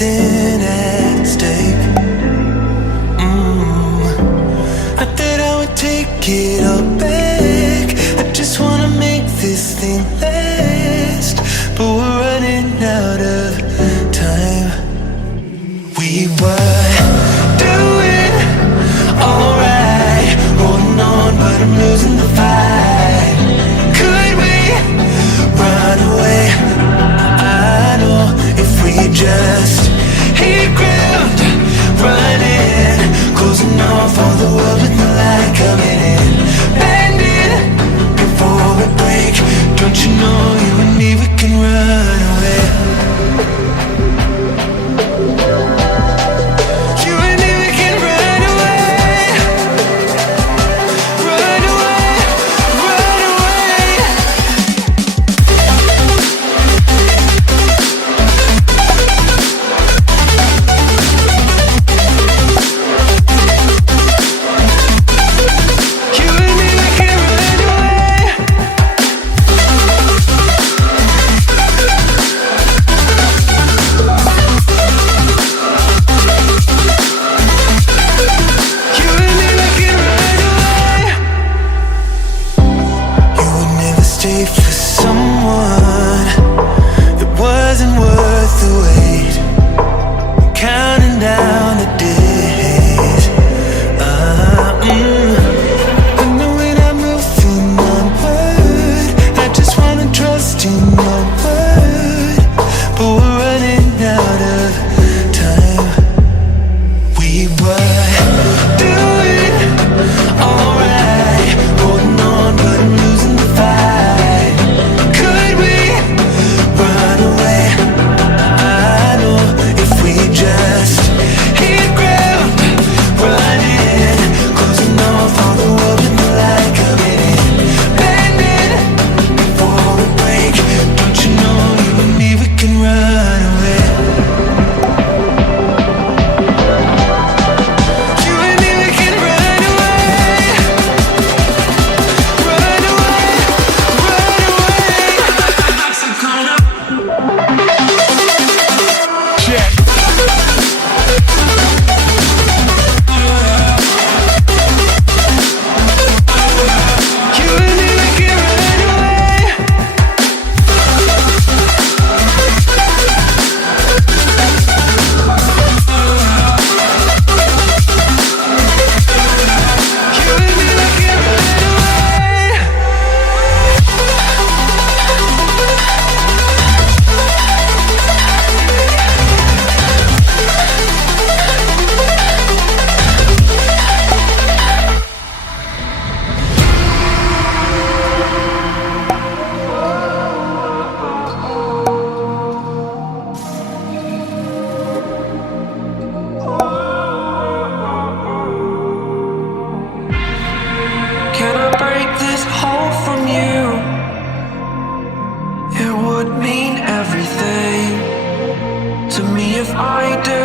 everything at stake. Not that I would take it all back, I just wanna make this thing last. But we're running out of time. We were doing alright, holding on, but I'm losing the fight. Could we run away? I know if we just hit ground, running, closing off all the world with the light coming in, bending before we break. Don't you know you and me, we can run away. You and me, we can run away. Run away, run away. You and me, we can run away. You and me, we can run away. You would never stay for someone that wasn't worth the wait. I'm counting down the days. I know when I'm moving onward, I just wanna trust in your word. But we're running out of time. We were doing alright, holding on, but I'm losing the fight. Could we run away? I know if we just hit ground, running, closing off all the world with the light coming in, bending before we break. Don't you know you and me, we can run away. You and me, we can run away. Run away, run away. Check. You and me, we can run away. You and me, we can run away. Can I break this hole from you? It would mean everything to me if I do.